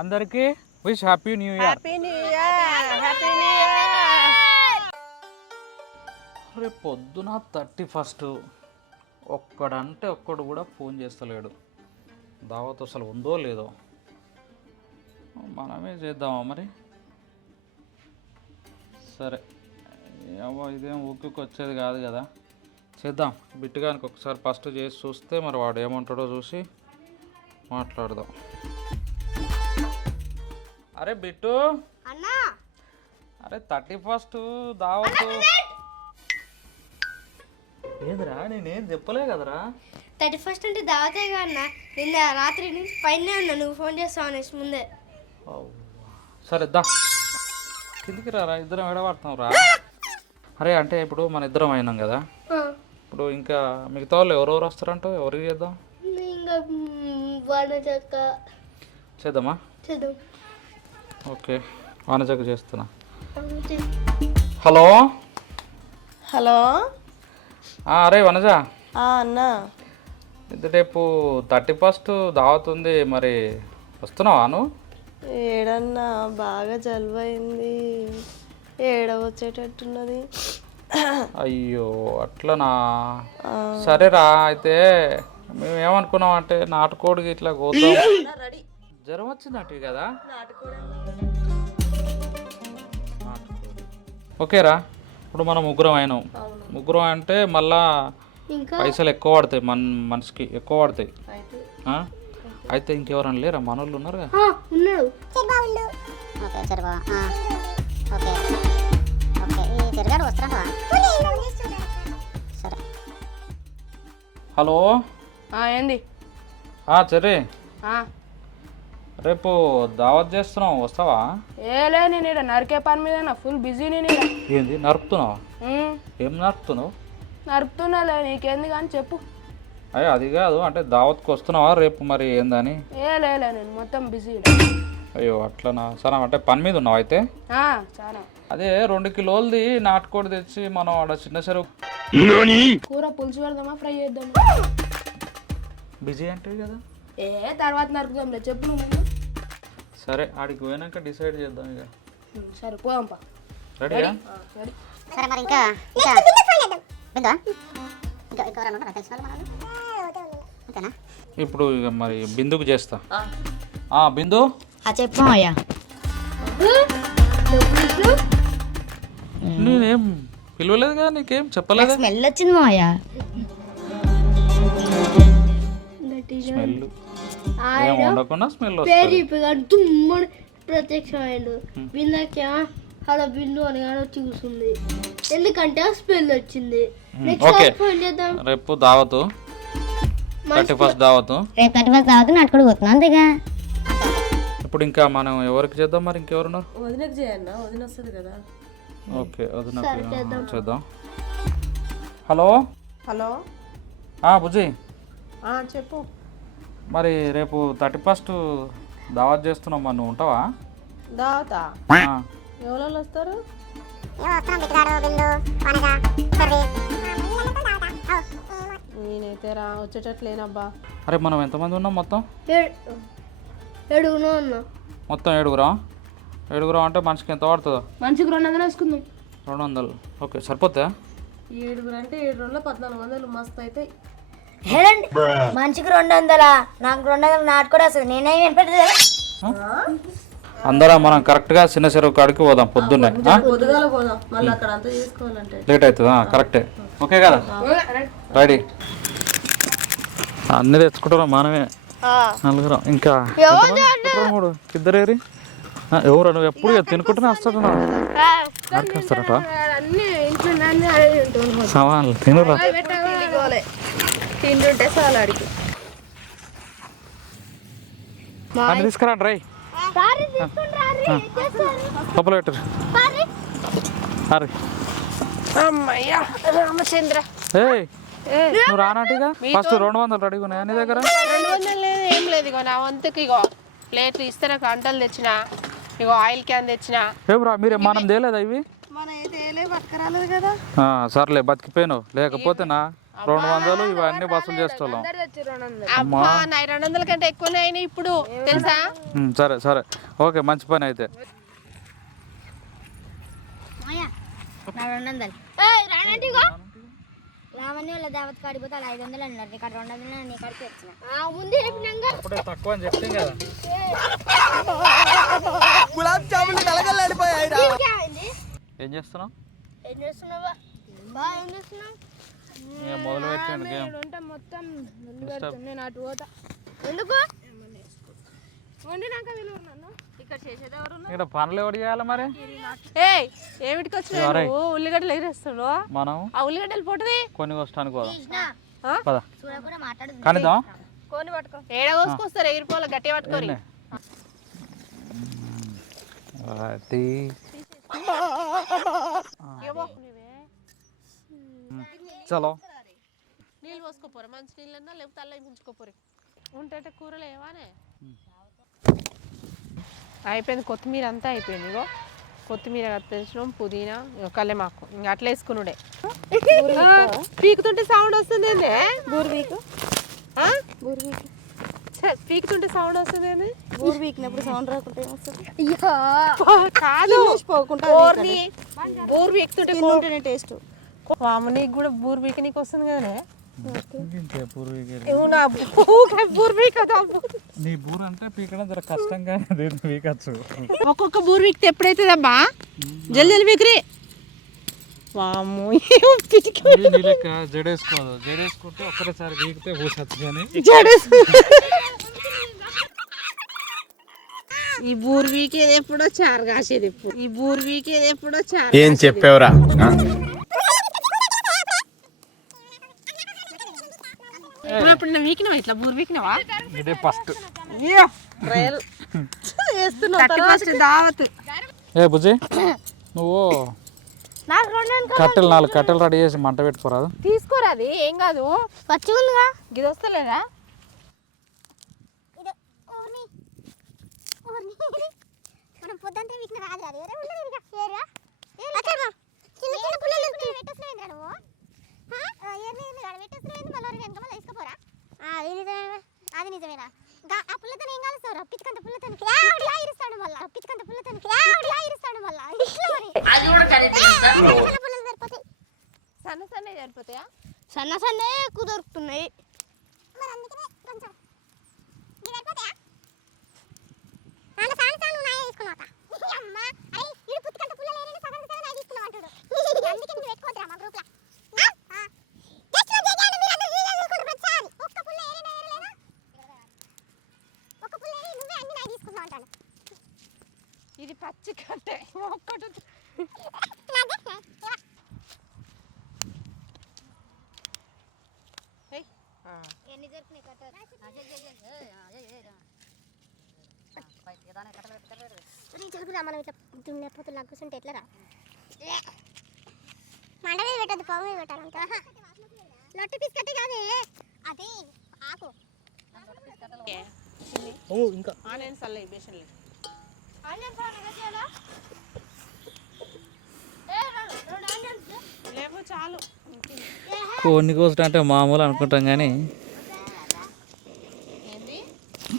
అందరికి wish happy new year. రేపు పొద్దున 31 ఒక్కడంటే ఒక్కడు కూడా ఫోన్ చేస్తలేడు. దావత్ అసలు ఉందో లేదో మనమే చేద్దామా మరి? సరే ఇదేం ఊరికి వచ్చేది కాదు కదా, చేద్దాం. బిట్టుగానికి ఒకసారి ఫస్ట్ చేసి చూస్తే మరి వాడు ఏమంటాడో చూసి మాట్లాడదాం. అరే బిట్టు, అరే 31 దావత్ ఏదిరా? నేనేం చెప్పలే కదరా. 31 అంటే దావతే కన్నా. నిన్న రాత్రి పైన ఉన్నా, నువ్వు ఫోన్ చేస్తావు అనేసి ముందే. సరే దా కిందికి రారా, ఇద్దరం ఎడబడతాం రా. అరే అంటే ఇప్పుడు మన ఇద్దరం అయినాం కదా, ఇప్పుడు ఇంకా మిగతా వాళ్ళు ఎవరెవరు వస్తారంటో ఎవరికి చేద్దాం? చేద్దామా? చేద్దాం. ఓకే వానచక్క చేస్తున్నా. Hello hello. అరే వనజ అన్నా, ఇది రేపు 31 దావత్ ఉంది, మరి వస్తున్నావా నువ్వు? ఏడన్నా బాగా జలుబైంది, ఏడ వచ్చేటట్టున్నది. అయ్యో అట్లనా? సరేరా, అయితే మేము ఏమనుకున్నాం అంటే నాటుకోడికి ఇట్లా కోద్దాం. జ్వరం వచ్చిందట్టు కదా. ఓకేరా, ఇప్పుడు మనం ముగ్గురం అయినాం. ముగ్గురం అంటే మళ్ళా పైసలు ఎక్కువ పడతాయి, మనిషికి ఎక్కువ పడతాయి. అయితే ఇంకెవరన్నా లేరా? మన వాళ్ళు ఉన్నారుగా. హలో ఏంది? చెర్రీ, రేపు దావత్ చేస్తున్నాం, వస్తావా? ఏలే, నేను ఇక్కడ నరికే పని మీద ఫుల్ బిజీ. నేను ఏంది నరుపుతున్నావా? ఏం నరుపుతున్నావు? నరుపుతున్నాలే, నీకేంది కానీ చెప్పు. అయ్యో అది కాదు, అంటే దావత్కి వస్తున్నావా రేపు మరి ఏందని? ఏలే, నేను మొత్తం బిజీ. అయ్యో అట్లనా? సరే, అంటే పని మీద ఉన్నావు అయితే. చాలా. అదే 2 కిలోలది నాటుకోడి తెచ్చి మనం ఆడ చిన్న చెరువు కూర పులుసు పెడదామా, ఫ్రై చేద్దామా? బిజీ అంటే కదా. తర్వాత నరుకుదాంలే, చెప్పు నువ్వు. సరే, ఆడికి పోయినాక డిసైడ్ చేద్దాం ఇక. సరే పోదాంపా. రెడీయా? సరే మరి ఇంకా ఇప్పుడు ఇక మరి బిందుకు చేస్తా. బిందు చెప్పు అయ్యా. నేనేం పిలవలేదుగా, నీకేం చెప్పలేదు. స్మెల్ వచ్చింది మాయా. స్మెల్ ఏం ఉండకుండా స్మెల్ వస్తుంది. ప్రత్యక్షమైండు బిందాక అలా బిందు అని కానీ వచ్చి కూర్చుంది, ఎందుకంటే స్మెల్ వచ్చింది. ఓకే, రేపు దావతు 31 దావతు. రేపు 31 దావతు నాటుకోడి పోతున్నా అంతేగా. ఇప్పుడు ఇంకా మనం ఎవరికి చేద్దాం మరి? ఇంకెవరున్నారు? వదినకు చేయన్నా, వదిన వస్తుంది కదా. ఓకే వదిన చేద్దాం. Hello hello. బుజ్జి చెప్పు. మరి రేపు 31 దావత్ చేస్తున్నాం, మరి నువ్వు ఉంటావా? దావతా? ఎవరు వస్తారు? నేనైతే వచ్చేటట్లేనబ్బా. అరే మనం ఎంతమంది ఉన్నాం మొత్తం? 7 ఉన్నా. మొత్తం 7 అంటే మనిషికి ఎంత పడుతుందో? మనిషికి 200 వేసుకుందాం. 200. ఓకే సరిపోతాయా? 7 అంటే 7 రోజుల్లో 1400 మస్తు అవుతాయి. మనిషికి 200, నాకు 200 నాటుకోడి వస్తుంది. నేనేం పెట్టదు. అందరం మనం కరెక్ట్గా చిన్న చెరువు కాడికి పోదాం పొద్దున్నే. లేట్ అవుతుందా? కరెక్టే. ఓకే కదా, రెడీ. అన్నీ తెచ్చుకుంటారా మనమే, నలుగురం. ఇంకా 3 ఇద్దరేరి. ఎవరు నువ్వు ఎప్పుడు తినుకుంటూనే వస్తాడు వస్తారట. సవాళ్ళు తినురా, తింటుంటే సాలాడికి అన్ని తీసుకురాండి. రై లోపల పెట్టరు. అమ్మయ్యా రామచంద్ర. నువ్వు రానట్టుగా ఫస్ట్ 200 రెడీగా ఉన్నాయా నీ దగ్గర? 200 లేదు, ఏం లేదు. ఇగో నా వంతుకి ఇగో ప్లేట్లు ఇస్తే, నాకు అంటలు తెచ్చిన, ఇగో ఆయిల్ క్యాన్ తెచ్చిన. ఏం రా మీరు మనం తేలేదా ఇవి? మన అయితే ఏలే పట్టుకురాలేదు కదా. సర్లే బతికిపోయాను, లేకపోతే నా 200 ఇవన్నీ వసూలు చేస్తాం. అబ్బా 200 కంటే ఎక్కువనే అయినాయి ఇప్పుడు తెలుసా. సరే సరే ఓకే, మంచి పని అయితే. రామని వాళ్ళ దేవత కాడిపోతే అలా 500 అన్నారు, ఇక్కడ 200 నీ కాడికి వచ్చిన ముందు చెప్పినాక అప్పుడే తక్కువ అని చెప్తాం కదా. ఏం చేస్తున్నావు? ఏం చేస్తున్నావా? బాగా ఏం చేస్తున్నావు? మొదలు పెట్టండి గేమ్. మొత్తం నేను అటు పోతా. ఎందుకు వండినాక తెలియదు నన్ను ఇక్కడ చేసేది ఎవరు? ఇక్కడ పనులు ఎవరు చేయాలి మరి? ఏమిటికి వచ్చినావు? ఉల్లిగడ్డలు ఎగిరేస్తున్నావు. మనం ఆ ఉల్లిగడ్డలు పోతుంది కొన్ని వస్తానికి పోదాం. పద మాట్లాడుతుంది కనిద్దాం. కొని పట్టుకో. ఏడ కోసుకొస్తారు ఎగిరిపోవాలి, గట్టి పట్టుకోరి. చలో నీళ్ళు పోసుకోపోరు, మంచి నీళ్ళన్నా లేకపోతే అల్ల ముంచుకోపోరు. ఉంటే కూరలు ఏవానే అయిపోయింది. కొత్తిమీర అంతా అయిపోయింది. ఇగో కొత్తిమీర తెచ్చినాం, పుదీనా, కల్లెమాకు ఇంకా అట్లా వేసుకున్నాడే. పీకుతుంటే సౌండ్ వస్తుంది ఏంది? పీకుతుంటే సౌండ్ వస్తుంది ఏంది? బూరు పీకినప్పుడు సౌండ్ రాకుంటే కాదు, బూరు పీకుతుంటే టేస్ట్. నీకు కూడా బూరు పీకి నీకు వస్తుంది కదనే. నీ బూర అంటే పీకడం జర కష్టంగా పీకచ్చు. ఒక్కొక్క బూరు పీకితే ఎప్పుడైతుందమ్మా? జల్దీ పీకిరి. నీ లెక్క జడేసుకోదు, జడేసుకుంటే ఒక్కసారి పీకితే పూసచ్చు. కానీ ఈ బూరు పీకేది ఎప్పుడో చారు కాసేది, ఈ బూరు పీకేది ఎప్పుడో చారు. ఏం చెప్పేవరా? ఇప్పుడు వీకినావా? ఇట్లా బూరు వీకినావా? ఇదే ఫస్ట్. దావత్. ఏ బుజ్జి, నువ్వు కట్టెలు 4 కట్టెలు రెడీ చేసి మంట పెట్టుకోరాదు? తీసుకోరా, అది ఏం కాదు. పచ్చిగుందిగా గిది వస్తలేదా? మనం పొద్దుంటే వీటిని రాదు అది అది నిజమేనా? ఆ పుల్లతో ఏం కాలుస్తావు? పిచ్చికంత పుల్లతో ఇరుస్తాడు మళ్ళా, పిచ్చికంత పుల్లతో ఇరుస్తాడు మళ్ళా. పుల్లలు సరిపోతాయి, సన్న సన్న సరిపోతాయా? సన్న సన్నే ఎక్కువ దొరుకుతున్నాయి. మరి అందుకనే కొంచెం సరిపోతాయా? సాను సాను నాయ తీసుకున్నావు అమ్మ. అరే ఇది పుచ్చికంత పుల్లలు ఏరైనా సగం సగం నాయ తీసుకున్నావు అంటాడు. అందుకే నువ్వు పెట్టుకోవద్దురా మా గ్రూప్లో. ఇది పచ్చి కట్టే ఒక్కటి. ఎన్ని దొరికినాయి కట్టారు? చెరుకురా, మనం ఇట్లా దున్నపోతే లగ్గుంటే ఎట్లా రా? మండ మీద పెట్టద్దు, పొగ మీద పెట్టాలంట. లొట్టి పీస్ కట్టి కాదే, అది ఆకు. ఇంకా ఆనియన్స్ అల్ల బేషన్ లేదు. లేవు చాలు. కోడిని కోసడం అంటే మామూలు అనుకుంటాం, కానీ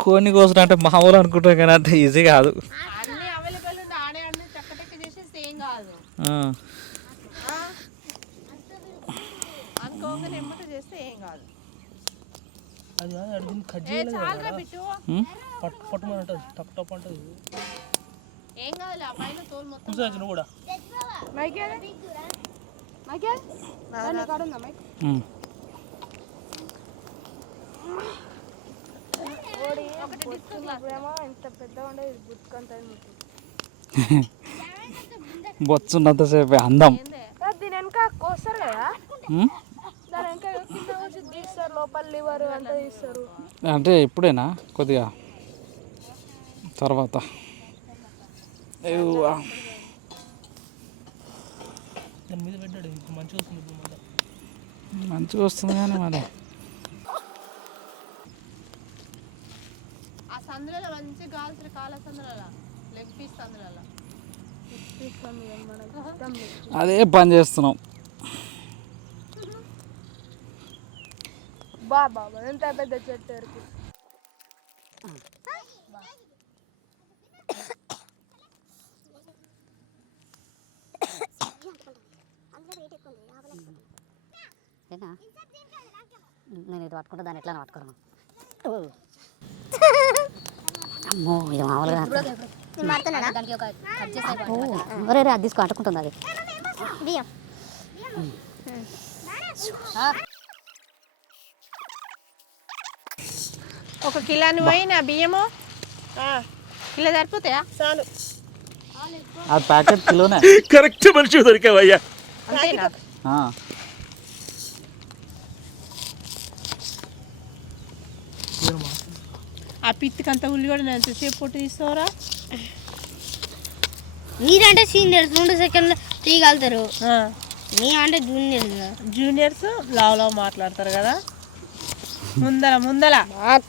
కోడిని కోసడం అంటే మామూలు అనుకుంటాం, కానీ అంత ఈజీ కాదు. అన్ని అవైలబుల్ ఉంది, ఆడే అన్ని టక్క టక్క చేసేస్తే ఏం కాదు. అనుకోగానే ఎమ్మట చేస్తే ఏం కాదు. చాలురా బిట్టు, ఏం కాదులే. ఆ పైన తోలు మొత్తం కూడా బొచ్చున్నంతసేపు అందం. దీని వెనక కోస్తారు కదా, దాని వెనక కింద వచ్చి తీస్తారు, లోపల లివర్ అంతా తీస్తారు. అంటే ఇప్పుడేనా కొద్దిగా తర్వాత మంచిగా వస్తుంది కానీ మరి ఆ సందులలో మంచిగా కాల్సిన కాల సందులలో లెగ్ పీస్ సందులలో అదే పని చేస్తున్నాం. బాబా ఎంత పెద్ద చెట్టు ఎరుకు. నేను ఇది పట్టుకుంటే దాన్ని ఎట్లా పట్టుకోను. అమ్మో ఇది మామూలుగా ఒరే అది తీసుకో అంటుకుంటుంది అది. ఒక కిలోని పోయి నా బియ్యము కిలో సరిపోతాయా? చాలు. అది ప్యాకెట్ కిలోనే. కరెక్ట్ మనిషి దొరికావయ్యా. అంతేనా? ఆ పిత్తికంత ఉల్లిగడ్డ నేను ఎంతసేపు పొట్టు తీసుకోరా? మీరంటే సీనియర్స్ 2 సెకండ్లు తీయగలుగుతారు, మేమంటే జూనియర్స్ లావ్ మాట్లాడతారు కదా. ముందల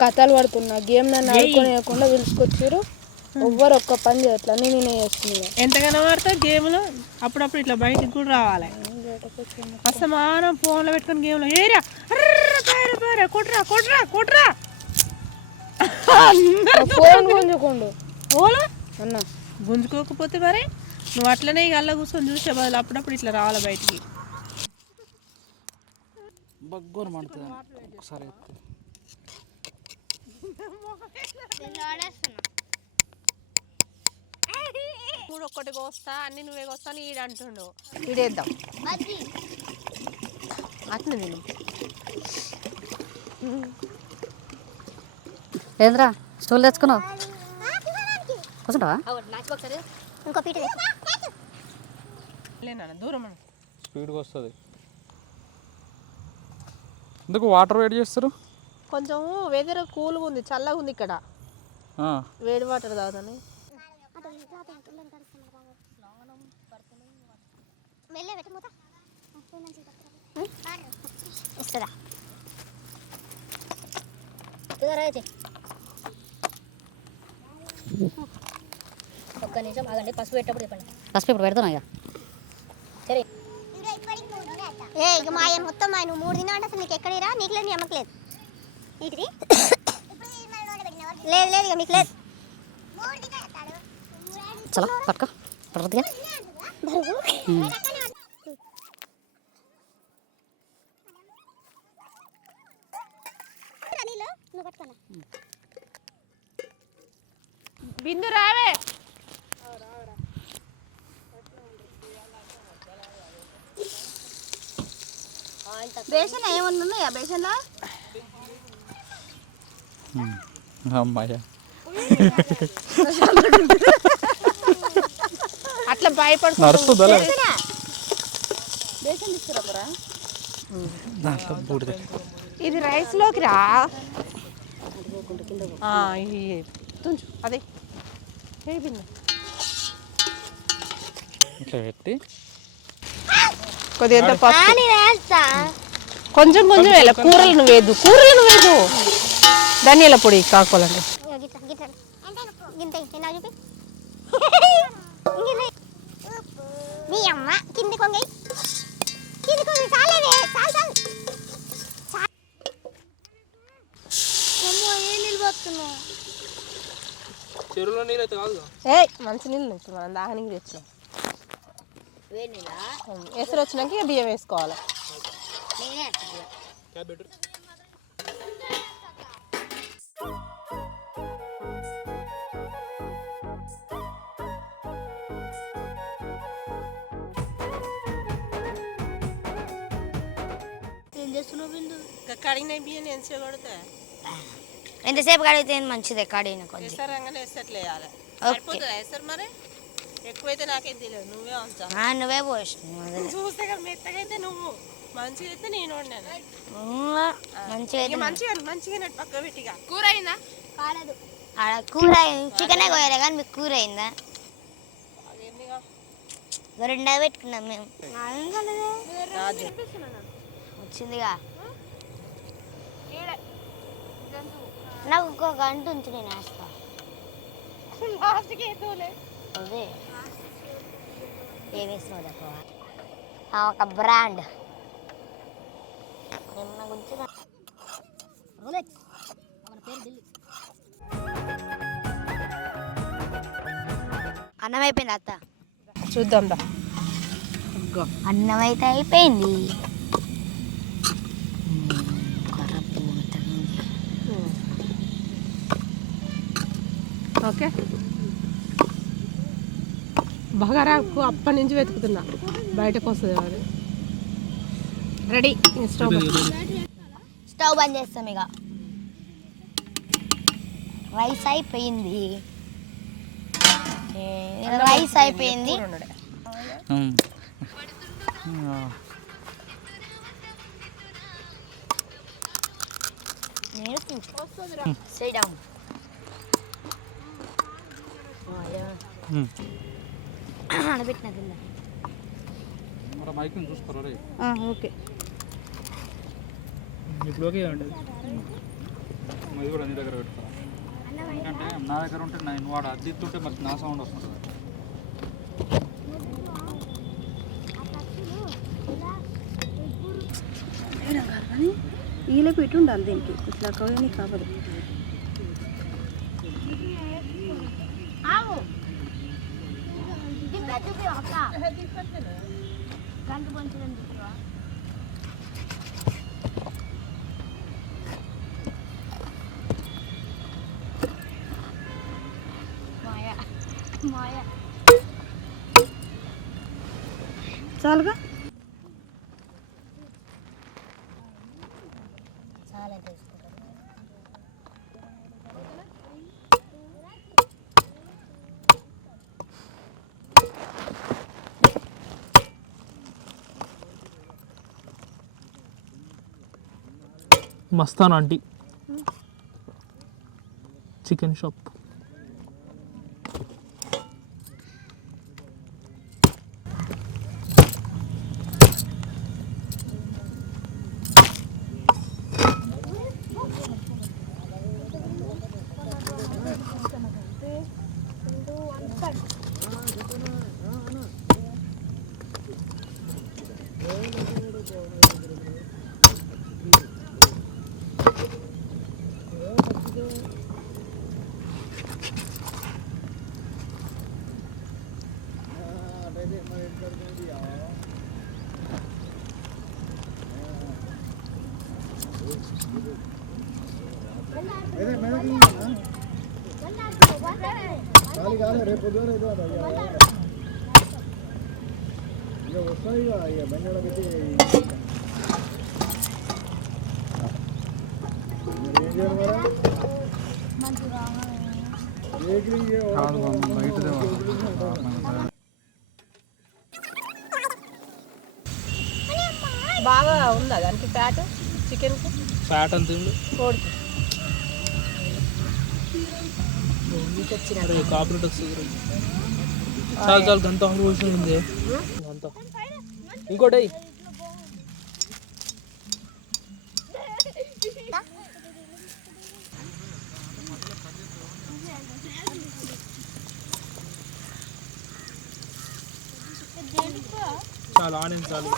కథలు పడుతున్నా గేమ్ నన్ను ఆడుకోనియకుండా పిలుచుకొచ్చారు. ఎవ్వరు ఒక్క పని చేయట్లా, నేనే చేస్తున్నాను. ఎంతగానో ఆడతావు గేమ్లు. అప్పుడప్పుడు ఇట్లా బయటికి కూడా రావాలి. అసమానం ఫోన్లో పెట్టుకుని గేమ్లో ఏరా కొట్రా కొట్రా కొట్రా ఫోన్ గుంజుకోండు ఓలా అన్న. గుంజుకోకపోతే మరి నువ్వు అట్లనే గల్ల కూర్చొని చూసే బదులు అప్పుడప్పుడు ఇట్లా రావాలి బయటికి. బగ్గోని మండుతుంది ఒకసారి. మూడు ఒక్కటి కోస్తా అన్ని నువ్వే కోస్తా అని ఈడు అంటుండు. ఈడేద్దాం అట్లా నేను ఏంద్రా స్టూల్ తెచ్చుకున్నావు కూర్చుంటావా? ఇంకో పీట లేనా దూరం స్పీడ్గా వస్తుంది. ఎందుకు వాటర్ వేడి చేస్తారు? కొంచెం వెదర్ కూల్గా ఉంది, చల్లగా ఉంది ఇక్కడ. వేడి వాటర్ తాగుతాను. వస్తుందా? ఒక్క నిమిషం ఆగండి, పసుపు పెట్టప్పుడు చెప్పండి. పసుపు ఇప్పుడు పెడతాను ఇక. సరే ఇక మా అయ్య మొత్తం నువ్వు 3 తిన్నా అంటే అసలు నీకు ఎక్కడిరా, నీకు లేదు నీ అమ్మకి లేదు. నీటిది లేదు లేదు ఇక మీకు లేదు. చలో పట్టుకో పట్టుగా. బిందు రావే. బేషన్ ఏమన్నా ఉన్నాయా బేషన్లో? అమ్మాయ్యా అట్లా భయపడు నడుస్తుందా? బేషన్ తీసుకురా. ఇది రైస్ లోకి రా. తుంచు అదే బిందు ఇట్లా పెట్టి కొద్దిగా కొంచెం కొంచెం వేయాలి. కూరలను వేదు ధనియాల పొడి కాకోలండి. మీ అమ్మ కింది కొంగ చాలేవే చాలు చాలు. చెరువులో నీళ్ళు అయితే కాదు. మంచి నీళ్ళు నుంచి మనం దాహనికి తెచ్చినాం. ఎసరు వచ్చినాక ఇక బియ్యం వేసుకోవాలి. ఏం చేస్తున్నావు బిందు? కడిగిన బియ్యం ఎంతసేపు కడితే ఎంతసేపు కడిగితే మంచిదే. కడిగిన కొంచెం ఎసరు రంగానే ఎసట్లు వేయాలి. ఎసరు మరి ఎక్కువైతే నాకేం తెలియదు, నువ్వే వంచా. నువ్వే పోసినావు చూస్తే కదా మెత్తగా అయితే నువ్వు, మంచిగా అయితే నేను వండాను. మంచిగా పక్క పెట్టిగా. కూర అయిందా? కాలేదు. కూర చికెనే కోయాలి కానీ మీకు కూర అయిందా? రెండా పెట్టుకున్నాం మేము. వచ్చిందిగా. నాకు ఇంకో గంట ఉంచి నేను వేస్తా. అదే ఏం వేస్తున్నావు చెప్పవా ఒక బ్రాండ్ నిన్న గురించి రోలెక్స్ మన పేరు ఢిల్లీ. అన్నం అయిపోయింది అత్త చూద్దాం దా. అన్నం అయితే అయిపోయింది ఓకే బగారాకు అప్పటి నుంచి వెతుకుతున్నా బయటకు వస్తుంది అది. రెడీ స్టవ్ స్టవ్ బంద్ చేస్తాం ఇక రైస్ అయిపోయింది రైస్ అయిపోయింది నేను sit down అనబెట్టిన పిల్ల మరి మైక్ని చూసుకోరా రే. ఓకే ఇప్పుడు ఓకే అండి, ఇది కూడా నీ దగ్గర పెట్టుకోరా. ఎందుకంటే నా దగ్గర ఉంటే నేను వాడు అద్దిస్తుంటే మరి నా సౌండ్ వస్తుంటుంది. ఈలో పెట్టి ఉండాలి దీనికి ఇట్లా కవ్వని కావాలి. చాలుగా మస్తాన్ ఆంటీ చికెన్ షాప్. బాగా ఉందా దానికి ఫ్యాట్ చికెన్కి ఫ్యాట్ అంత కోడికి కాపరేట్ వస్తుంది. చాలా చాలా గంత అనుభవం ఉంది గంత. ఇంకోటి చాలా ఆనందించాలి.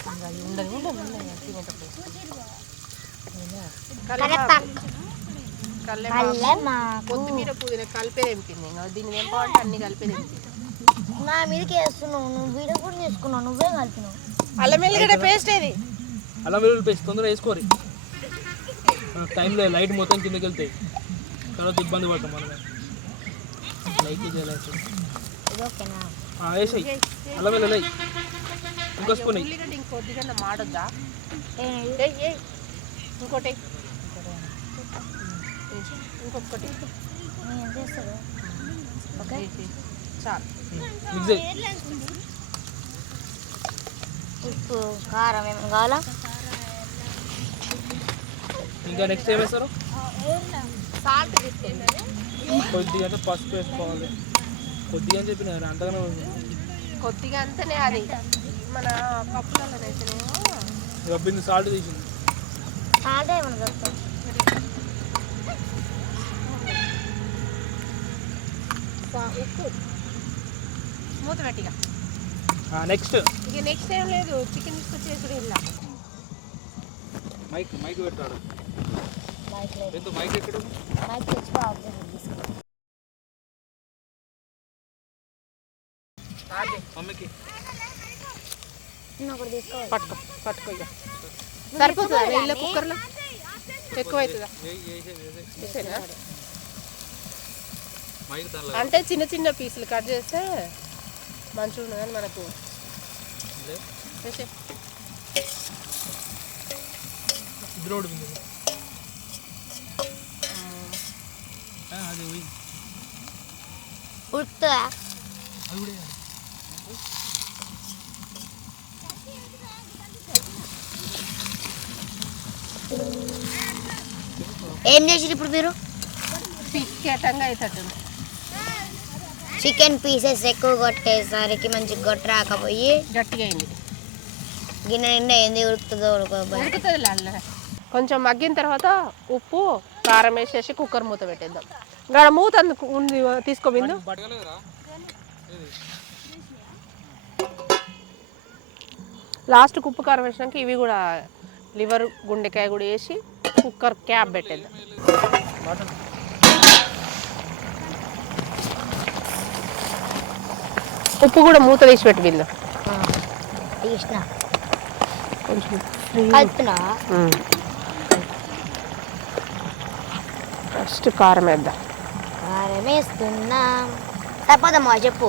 కొత్తిమీర పుదీనా కలిపేది ఎంపింది. దీన్ని ఎంపాలంటే అన్ని కలిపేది ఎంపింది. నా మీదకి వేస్తున్నావు నువ్వు వీడియో కూడా తీసుకున్నావు నువ్వే కలిపినావు అల్లం వెల్లిగడ్డ పేస్ట్ ఏది అల్లం వెల్లుల్లి పేస్ట్ తొందరగా వేసుకోరి. టైంలో లైట్ మొత్తం కిందకి వెళ్తాయి, తర్వాత ఇబ్బంది పడతాం మనం. లైట్ వేసాయి అల్లం వెల్లుల్లి ఇంకో స్పూన్ ఉల్లిగడ్డ ఇంకొద్దిగా మాడొద్దా ఇంకోటి ఇంకొకటి చాలు మిక్స్ ఉప్పు కారం ఏమైనా కావాలా ఇంకా నెక్స్ట్ ఏం వేస్తారు? సాల్ట్ తీసుకోండి. కొద్దిగా అంటే పసుపు వేసుకోవాలి. కొద్దిగా అని చెప్పిన అంతగానే కొద్దిగా అంతనే అది మన పప్పులలో వేసినేమో రబ్బింది సాల్ట్ తీసింది. సాల్ట్ ఏమైనా కలుపుతాం ఉప్పు మూత పెట్టిగా నెక్స్ట్ ఇక నెక్స్ట్ ఏం లేదు, చికెన్ తీసుకొచ్చేసుడు ఇలా. మైక్ మైక్ పెట్టాడు ఎందుకు మైక్ ఎక్కడ మమ్మీకి పట్టుకో పట్టుకో ఇక. సరిపోతుందా నీళ్ళ కుక్కర్లో? ఎక్కువ అవుతుందా? వేసేనా? మైక్ దానిలో అంటే చిన్న చిన్న పీసులు కట్ చేస్తే మంచిగా ఉండదు కానీ మనకు. వేసే ఇద్దరు అది పోయి ఉడుకుతుందా? అది కూడా ఏం చేసిరు ఇప్పుడు మీరు? పిక్కేటంగా అవుతాడు. చికెన్ పీసెస్ ఎక్కువ కొట్టేసరికి మంచి గొట్ట రాకపోయి గట్టిగా అయింది. గిన్నె నిండా ఏంది ఉడుకుతుందో ఉడకపోయి. ఉడుకుతుంది అల్ల. కొంచెం మగ్గిన తర్వాత ఉప్పు కారం వేసేసి కుక్కర్ మూత పెట్టేద్దాం. గడ మూత అందుకు ఉంది, తీసుకోబిందు. పట్టగలేదురా లాస్ట్ ఉప్పు కారం వేసినాక ఇవి కూడా లివర్ గుండెకాయ కూడా వేసి కుక్కర్ క్యాప్ పెట్టేద్దాం. ఉప్పు కూడా మూత తీసి పెట్టి బిందు. తీసిన కొంచెం కలుపుతున్నా. ఫస్ట్ కారం వేద్దాం. కారం వేస్తున్నా. తప్పదమ్మా చెప్పు.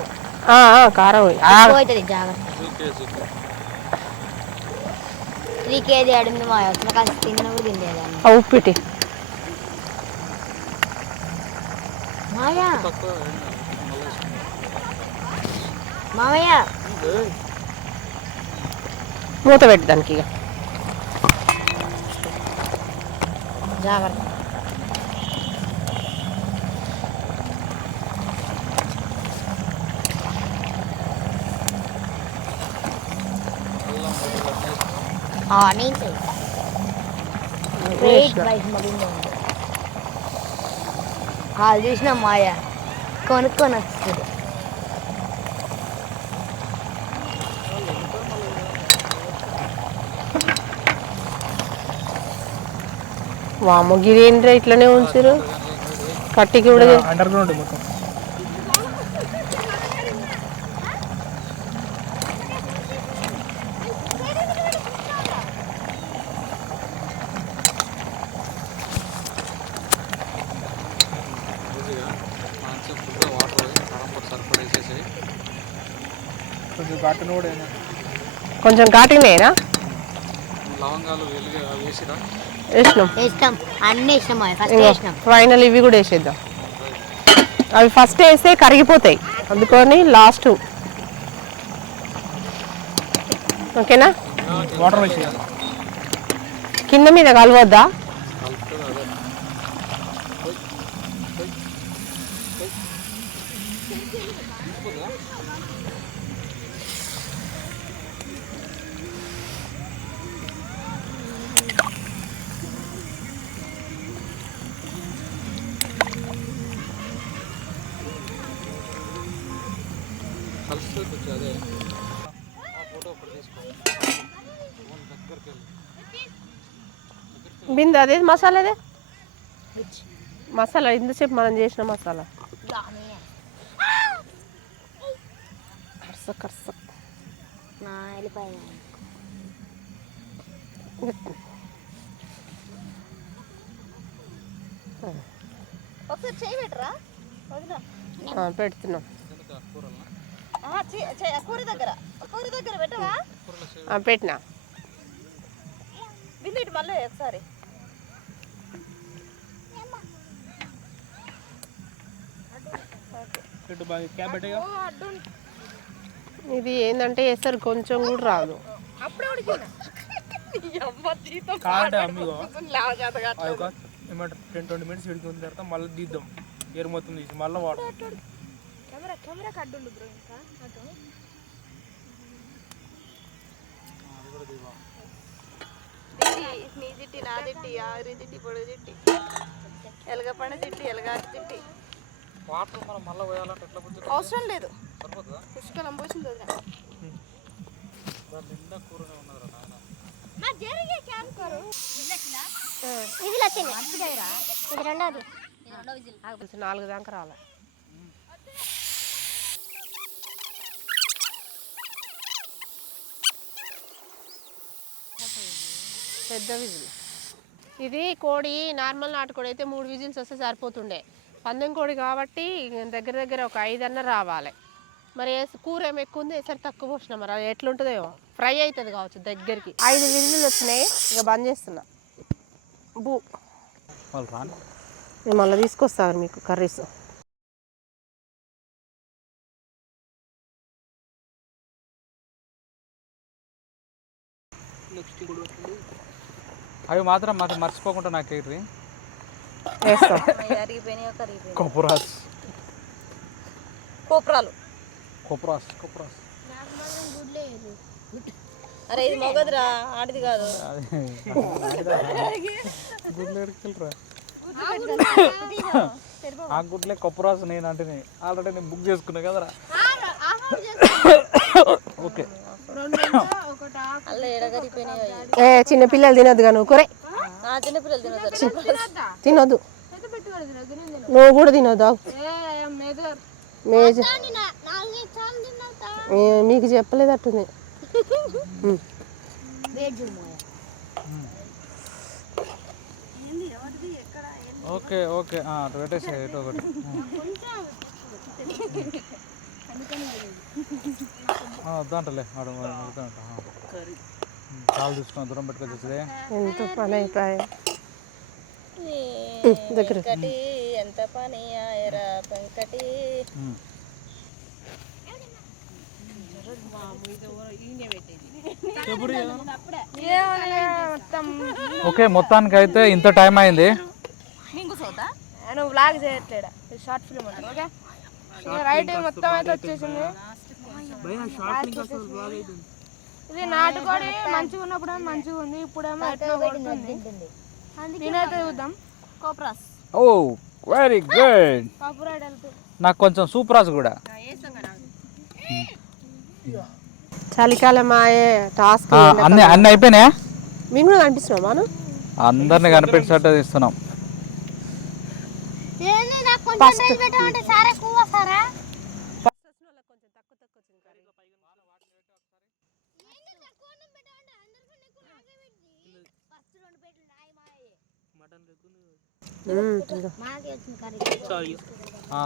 కారం అవుతుంది జాగ్రత్త. 3 kg ఆడింది మా నాకు అసలు తిన్న కూడా తినేదాన్ని. ఉప్పిటి మాయా మామయ్య మూత పెట్టడానికి ఇక జాగ్రత్త. నేను రైస్ మరింది వాళ్ళు చూసిన మాయ కొనుక్కొని వస్తుంది. వాము గిరేంద్ర ఇట్లనే ఉంచారు కట్టికి కూడా. అండర్ గ్రౌండ్ మొత్తం. మంచిగా ఫుల్గా వాటర్ వేసి కారం పొడి సరిపడా వేసేసి కొంచెం ఘాటును కూడా కొంచెం ఘాటినేనా లవంగాలు వెలుగు వేసిరా వేసినాం. వేస్తాం అన్నీ వేసినాం మాయ. ఫస్ట్ వేసినాం. ఫైనల్ ఇవి కూడా వేసేద్దాం. అవి ఫస్ట్ వేస్తే కరిగిపోతాయి, అందుకని లాస్ట్. ఓకేనా? వాటర్ వేసి కింద మీద కలవద్దా? కలుపుతుంది అదే కలుస్తుంది కొంచెం అదే. ఆ ఫోటో ఒకటి తీసుకో దగ్గరికి వెళ్ళి బిందు అదే మసాలా, అదే మసాలా ఇంతసేపు మనం చేసిన మసాలా. కర్స కర్స వెళ్ళిపోయా. ఒకసారి చేయి పెట్టరా పెడుతున్నాం. కూర దగ్గర పెట్టవా? పెట్టినా బిందు మళ్ళీ ఒకసారి. క్యాబ్ పెట్టేగా. ఇది ఏంటంటే వేస్తారు కొంచెం కూడా రాదు. కాదంటే అమ్మిగో ఒక ఏమంటారు 10-20 minutes పెడుతుంది తర్వాత మళ్ళీ తీద్దాం. ఎయిర్ మొత్తం తీసి మళ్ళీ వాటర్. నీ జిట్టి నా జిట్టి ఆరి జిట్టి పొడుగు జిట్టి ఎలగ పండు జిట్టి ఎలగాకి జిట్టి. వాటర్ మనం మళ్ళీ పోయాలంటే ఎట్లా పోతుంది? అవసరం లేదు, సరిపోతుందా? పుష్కలం పోసింది వదిన. నిండా కూరనే ఉన్నదిరా నాయన. విజిల్ వచ్చింది ఇది రెండోది 4 దాకా రావాలి. పెద్ద విజిల్. ఇది కోడి నార్మల్ నాటుకోడి అయితే 3 విజిల్స్ వస్తే సరిపోతుండే. పందెం కోడి కాబట్టి దగ్గర దగ్గర ఒక 5 అన్న రావాలి. మరి కూర ఏమి ఎక్కువ ఉంది, ఎసరు తక్కువ పోసిన, మరి అది ఎట్లుంటుందో ఫ్రై అవుతుంది కావచ్చు దగ్గరికి. 5 విజిల్స్ వచ్చినాయి, ఇక బంద్ చేస్తున్నా. బూ వాళ్ళు రాని నేను మళ్ళీ తీసుకొస్తాను మీకు కర్రీస్. నెక్స్ట్ కూడా అవి మాత్రం మర్చిపోకుండా నాకు ఇర్రి వేస్తాం. అరిగిపోయినాయి కరిగిపోయినాయి. కొపురాస్ కోపరాలు. కొపురాస్ అరే ఇది మొగదురా, ఆడిది కాదు. గుడ్లు ఎడుకెళ్ళరా ఆ గుడ్లే కొపురాస్. నేను అంటే ఆల్రెడీ నేను బుక్ చేసుకున్నా కదరా. ఓకే అల్ల ఎడగరిపోయినాయి. చిన్నపిల్లలు తినొద్దు కానీ కూరే చిన్నపిల్లలు తినదు. తినొద్దు, నువ్వు కూడా తినొద్దు. మీకు చెప్పలేదట్టుంది. ఓకే ఓకే అటు పెట్టేసే ఇటు ఒకటి. వద్దంటలే వాడు వెళ్తాంట. కాలు తీసుకుని దూరం పెట్టుకొచ్చేది. ఎంత పని అయిపోయా దగ్గర. ఎంత పని ఆయరా పెంకటి. ఓకే మొత్తానికి అయితే ఇంత టైం అయింది. నువ్వు బ్లాగ్ చేయట్లేడా, షార్ట్ ఫిల్మ్ ఉంటుంది. ఓకే రైట్ మొత్తం అయితే వచ్చేసింది. ఇది నాటుకోడి మంచిగా ఉన్నప్పుడు మంచిగా ఉంది, ఇప్పుడేమో ఎట్లా కొడుతుంది. నేనైతే చూద్దాం. కోప్రాస్. ఓ వెరీ గుడ్. కాపురాడు వెళ్తుంది. నాకు కొంచెం సూపరాస్ కూడా. చలికాలం ఆయే టాస్క్ అన్ని అయిపోయినాయా? మేము కూడా కనిపిస్తున్నాం మనం అందరిని కనిపించేటట్టు తీస్తున్నాం.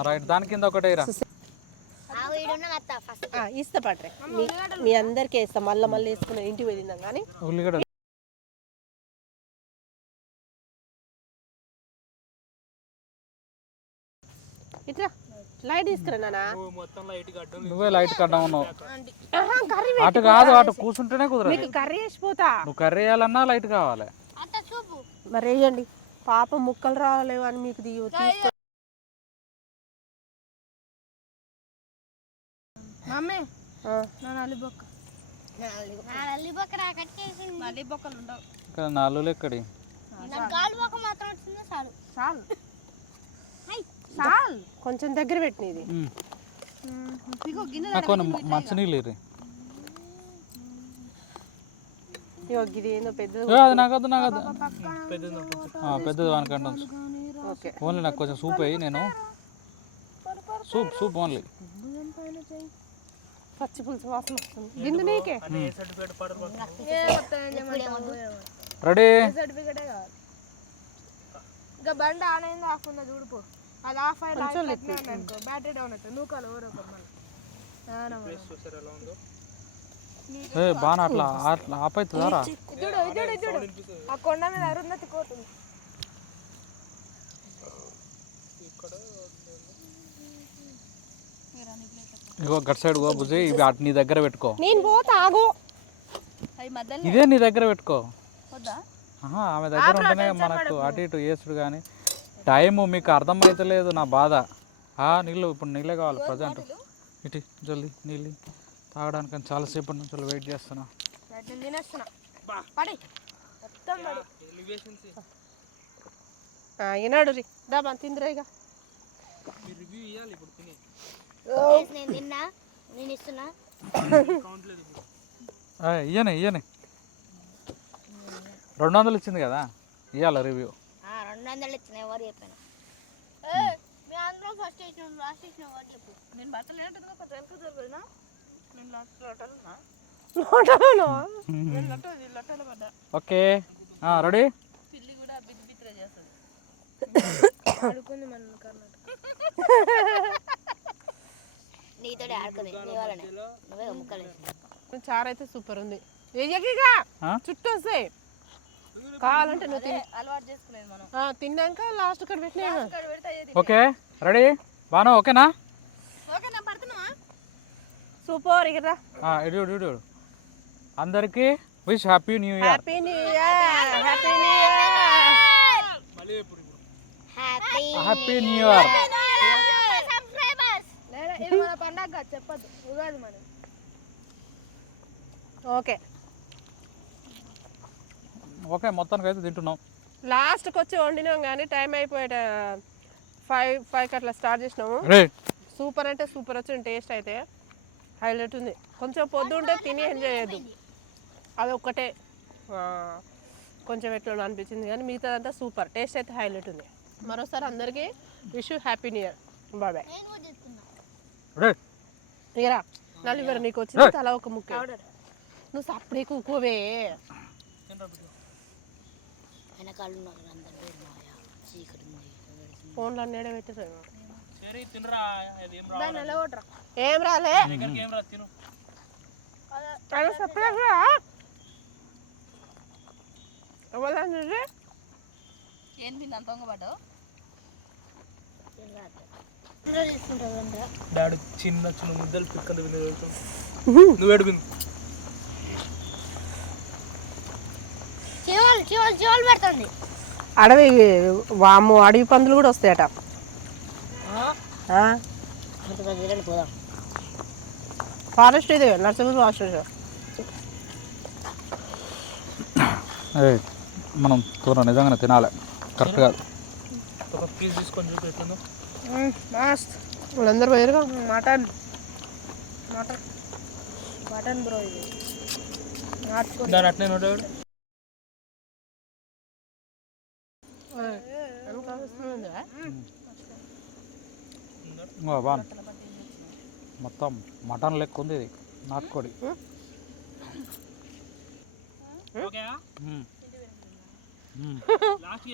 రైట్, దాని కింద ఒకటే ఇస్తా పట్రే. మీ అందరికీ వేస్తాం, మళ్ళీ వేసుకుని ఇంటికి వెళ్ళిందాం కానీ. ఉల్లిగడ్డ ఇట్లా లైట్ తీసుకురా నాన్న. నువ్వే లైట్ కడ్డా ఉన్నావు. అటు కాదు, అటు కూర్చుంటేనే కుదరదు. కర్రీ వేసిపోతా. నువ్వు కర్రీ వేయాలన్నా లైట్ కావాలి. మరి వేయండి, పాప ముక్కలు రావాలి అని మీకు మమ్మీ ఇక్కడ నాలుగు ఎక్కడి కొంచెం దగ్గర పెట్టినది. మంచినీళ్ళు ఇరి. ఇది ఏందో పెద్దది. అది నాకద్దు పెద్దది వానికంటే ఓన్లీ నాకు కొంచెం సూప్ అయ్యి. నేను సూప్ ఓన్లీ. పచ్చి పులుసు వాసన వస్తుంది. బిందు నీకే రెడీ. ఇంకా బండి ఆన్ అయింది, ఆఫ్ ఉందా చూడుపో. అది ఆఫ్ అయ్యి అనుకో బ్యాటరీ డౌన్ అవుతుంది. నూకాలు బాగా అట్లా అట్లా ఆపవుతుందారా? ఆ కొండ మీద అరుంధతి కోతుంది. ఇగో గట్ సైడ్ గో బుజ్జి, ఇవి అటు నీ దగ్గర పెట్టుకో. నేను పోతా, ఆగు. ఇదే నీ దగ్గర పెట్టుకో. ఆమె దగ్గర ఉంటేనే మనకు అటు ఇటు వేసుడు. కానీ టైము మీకు అర్థమవుతలేదు నా బాధ. నీళ్ళు ఇప్పుడు నీళ్ళే కావాలి ప్రజెంట్. ఇటు జల్దీ నీళ్ళు తాగడానికి చాలాసేపటి నుంచి వెయిట్ చేస్తున్నా. ఈనాడు రీ దాబా తిందిరా. ఇక నేను తిన్నా, నేను ఇస్తున్నా. ఇయ్యని 200 ఇచ్చింది కదా, ఇవ్వాలి రివ్యూ. 200 ఇచ్చిన ఎవరు చెప్పాను. మీ అందరూ ఫస్ట్ ఇచ్చిన లాస్ట్ ఇచ్చిన ఎవరు చెప్పు. నేను బట్టలు ఏంటంటే కొంచెం వెనక దొరికినా నేను లాస్ట్ లొట్టలున్నా లొట్టలు పడ్డా. Okay ready. పిల్లి కూడా బిత్తిరే చేస్తుంది. అడుకుంది మన కర్ణాటక. నీతో ఆడుకుంది నీ వాళ్ళనే, నువ్వే ముక్కలు. చారు అయితే సూపర్ ఉంది. చుట్టూ వస్తాయి కావాలంటే నువ్వు అలవాటు చేసుకునేది మనం. తిన్నాక లాస్ట్ ఇక్కడ పెట్టినా. ఓకే రెడీ బాను, ఓకేనా? ఓకేనా పడుతున్నావా? సూపర్. ఇక్కడ ఇడు అందరికి wish happy new year. Happy new year. Happy new year. Happy new year. ఇది మన పండగ చెప్పద్దు, ఉగాది మనం. ఓకే ఓకే మొత్తానికి అయితే తింటున్నాం. లాస్ట్కి వచ్చి వండినాం కానీ టైం అయిపోయే 5 అట్లా స్టార్ట్ చేసినాము. సూపర్ అంటే సూపర్ వచ్చింది. టేస్ట్ అయితే హైలైట్ ఉంది. కొంచెం పొద్దుంటే తిని ఎంజాయ్ చేయద్దు, అది ఒక్కటే కొంచెం ఎట్లా అనిపించింది కానీ మిగతాదంతా సూపర్. టేస్ట్ అయితే హైలైట్ ఉంది. మరోసారి అందరికీ wish happy new year. Bye bye. ఇరా నలుగురు నీకు వచ్చింది తలా ఒక ముక్క. నువ్వు సప్పుడే కూకోవే. ఫోన్లో అన్నీ పెట్టారు. ఏం రాలే సప్పుడే ఏంది అంత తొంగబడ్డావు? డాడీ చిన్న చిన్న ముద్దలు పిక్కలు నువ్వు ఏడుకుంది. చెవులు పెడుతుంది. అడవి వాము అడవి పందులు కూడా వస్తాయట. ఫారెస్ట్ ఇది నర్సింగ్ ఫారెస్ట్. మనం కూర నిజంగానే తినాలి, కరెక్ట్ కాదు. ఒక పీస్ తీసుకొని చూపి ఎట్లుందో. వాళ్ళందరూ పోయారుగా. మటన్ మటన్ మటన్ బ్రో, ఇది నాటుకోడి. దాని అట్నే నోటాడు. బాగా మొత్తం మటన్ లెక్క ఉంది ఇది, నాటుకోడి.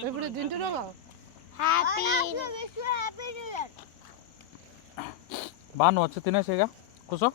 ఇప్పుడు తింటున్నావు. బాగా నువ్వు వచ్చి తినేసి ఇక కూర్చో.